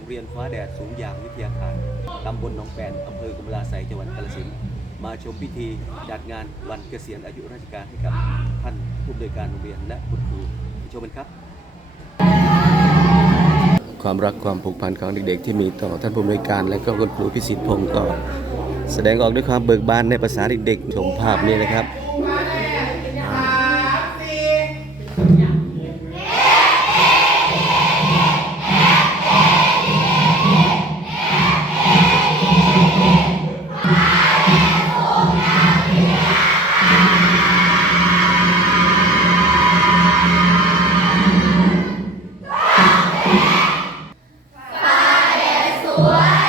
โรงเรียนฟ้าแดดสูงยางวิทยาคารตำบลหนองแปนอำเภอกำลาไสยจังหวัดกาฬสินธุ์มาชมพิธีจัดงานวันเกษียณอายุราชการให้กับท่านผู้อำนวยการโรงเรียนและคุณครูชมกันครับ ความรักความผูกพันของเด็กๆ ที่มีต่อท่านผู้อำนวยการและก็คุณครูพิสิทธิ์พงศ์ก็ แสดงออกด้วยความเบิกบานในภาษาเด็กๆชมภาพนี้นะครับ เ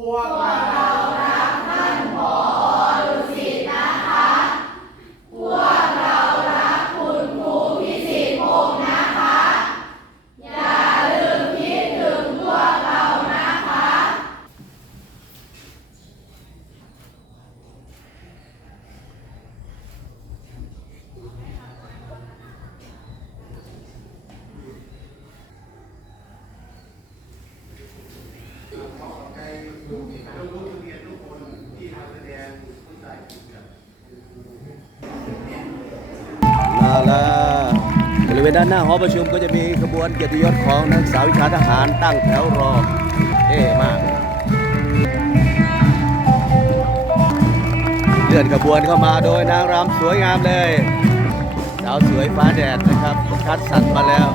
Wow. ยด้านหน้าหอประชุมก็จะมีขบวนเกียรติยศของนักศึกษาวิชาทหารตั้งแถวรอเท่มาก เลื่อนขบวนเข้ามาโดยนางรำสวยงามเลย สาวสวยฟ้าแดดนะครับคัดสรรมาแล้ว